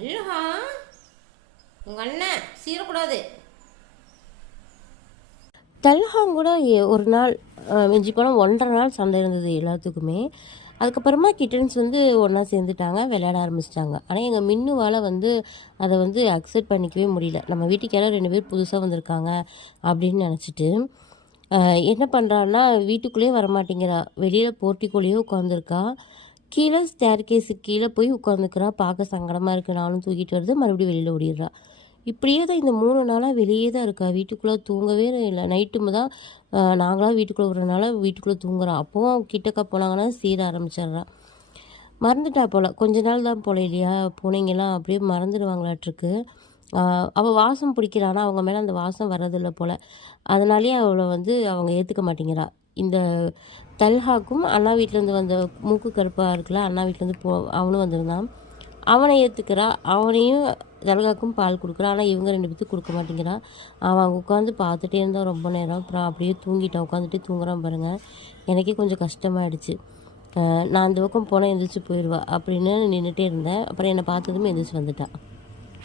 Talha உங்கள் அண்ணன் சீரக்கூடாது. தல்ஹாங் கூட ஒரு நாள் மிஞ்சி போனால் 1.5 நாள் சண்டை இருந்தது எல்லாத்துக்குமே. அதுக்கப்புறமா கிட்டன்ஸ் வந்து ஒன்றா சேர்ந்துட்டாங்க, விளையாட ஆரம்பிச்சிட்டாங்க. ஆனால் எங்கள் மின்னுவால் வந்து அதை வந்து அக்செப்ட் பண்ணிக்கவே முடியல. நம்ம வீட்டுக்கு யாரோ 2 பேர் புதுசாக வந்திருக்காங்க அப்படின்னு நினச்சிட்டு என்ன பண்ணுறான்னா, வீட்டுக்குள்ளேயே வரமாட்டேங்கிறா. வெளியில் போர்ட்டிக்கோலேயே உட்காந்துருக்கா. கீழே ஸ்டேர் கேஸுக்கு கீழே போய் உட்காந்துக்கிறா. பார்க்க சங்கடமாக இருக்குது. நானும் தூக்கிட்டு வருது, மறுபடியும் வெளியில் ஓடிடுறா. இப்படியே தான் இந்த 3 நாளாக வெளியே தான் இருக்கா. வீட்டுக்குள்ளே தூங்கவே இல்லை. நைட்டு தான் நாங்களாம் வீட்டுக்குள்ளே விடுறனால வீட்டுக்குள்ளே தூங்குறா. அப்போவும் கிட்டக்க போனாங்கன்னா சீர ஆரம்பிச்சிட்றா. மறந்துட்டா போல். கொஞ்ச நாள் தான் போல இல்லையா, பூனைங்கெல்லாம் அப்படியே மறந்துடுவாங்களாட்ருக்கு. அவள் வாசம் பிடிக்கிறானா அவங்க மேலே அந்த வாசம் வர்றதில்லை போல். அதனாலேயே அவளை வந்து அவங்க ஏற்றுக்க மாட்டேங்கிறா. இந்த தல்ஹாக்கும் அண்ணா வீட்டிலேருந்து வந்த மூக்கு கருப்பாக இருக்குல்ல, அண்ணா வீட்டிலேருந்து அவனும் வந்திருந்தான். அவனை ஏற்றுக்கிறா. அவனையும் தல்ஹாக்கும் பால் கொடுக்குறான். ஆனால் இவங்க 2 பேத்துக்கு கொடுக்க மாட்டேங்கிறான். அவன் உட்காந்து பார்த்துட்டே இருந்தான் ரொம்ப நேரம். அப்புறம் அப்படியே தூங்கிட்டான். உட்காந்துட்டே தூங்குறான் பாருங்கள். எனக்கே கொஞ்சம் கஷ்டமாயிடுச்சு. நான் அந்த பக்கம் போனால் எந்திரிச்சு போயிடுவா அப்படின்னு நின்றுட்டே இருந்தேன். அப்புறம் என்னை பார்த்ததுமே எந்திரிச்சு வந்துட்டான்.